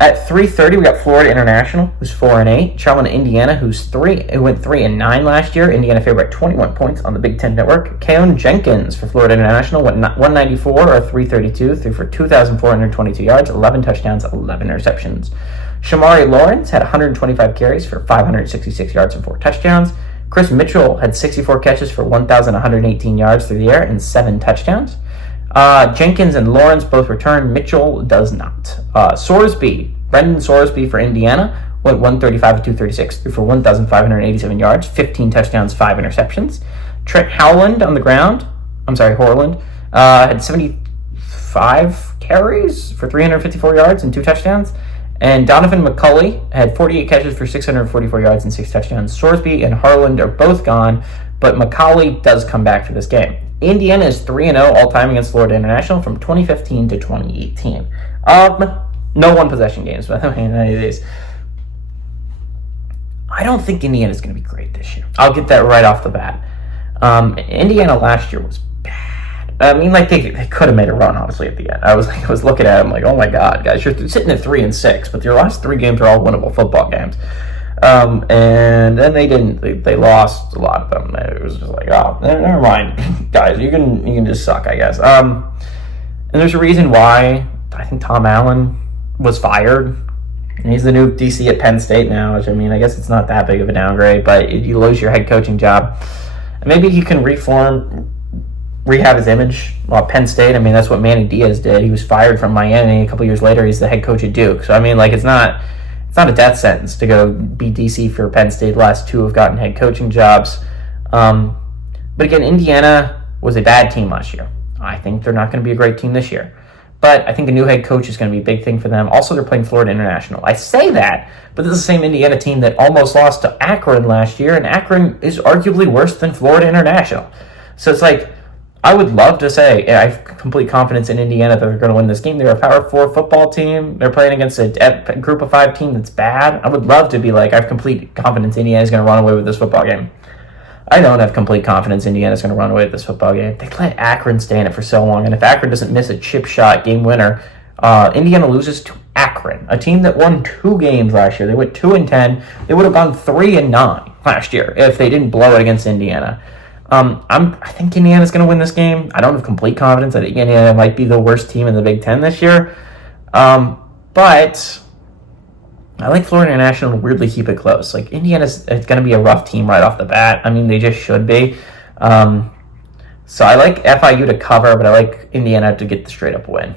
At 3:30, we got Florida International, who's 4-8. Charlotte, Indiana, who went 3-9 last year. Indiana favored by 21 points on the Big Ten Network. Keon Jenkins for Florida International went 194 or 332, threw for 2,422 yards, 11 touchdowns, 11 interceptions. Shamari Lawrence had 125 carries for 566 yards and 4 touchdowns. Chris Mitchell had 64 catches for 1,118 yards through the air and 7 touchdowns. Jenkins and Lawrence both returned. Mitchell does not. Brendan Sorsby for Indiana went 135 to 236, threw for 1,587 yards, 15 touchdowns, 5 interceptions. Trent Horland, had 75 carries for 354 yards and 2 touchdowns. And Donovan McCulley had 48 catches for 644 yards and 6 touchdowns. Sorsby and Harland are both gone, but McCulley does come back for this game. Indiana is 3-0 all-time against Florida International from 2015 to 2018. No one-possession games, by the way, in any of these. I don't think Indiana is going to be great this year. I'll get that right off the bat. Indiana last year was bad. I mean, like, they could have made a run, honestly, at the end. I was looking at them like, oh my God, guys, you're sitting at 3-6, but your last 3 games are all winnable football games. And then they didn't. They lost a lot of them. It was just like, oh, never mind, guys. You can just suck, I guess. And there's a reason why I think Tom Allen was fired. And he's the new DC at Penn State now, which, I mean, I guess it's not that big of a downgrade, but you lose your head coaching job. And maybe he can rehab his image. Well, Penn State, I mean, that's what Manny Diaz did. He was fired from Miami. A couple years later, he's the head coach at Duke. So, I mean, like, it's not a death sentence to go be DC for Penn State. The last 2 have gotten head coaching jobs. But again, Indiana was a bad team last year. I think they're not going to be a great team this year. But I think a new head coach is going to be a big thing for them. Also, they're playing Florida International. I say that, but this is the same Indiana team that almost lost to Akron last year, and Akron is arguably worse than Florida International. So it's like, I would love to say I have complete confidence in Indiana that they're going to win this game. They're a Power 4 football team. They're playing against a Group of 5 team that's bad. I would love to be like, I have complete confidence Indiana's going to run away with this football game. I don't have complete confidence Indiana's going to run away with this football game. They let Akron stay in it for so long, and if Akron doesn't miss a chip shot game winner, Indiana loses to Akron, a team that won 2 games last year. They went 2-10. They would have gone 3-9 last year if they didn't blow it against Indiana. I think Indiana's going to win this game. I don't have complete confidence. I think Indiana might be the worst team in the Big Ten this year. But I like Florida International to weirdly keep it close. Like, it's going to be a rough team right off the bat. I mean, they just should be. So I like FIU to cover, but I like Indiana to get the straight-up win.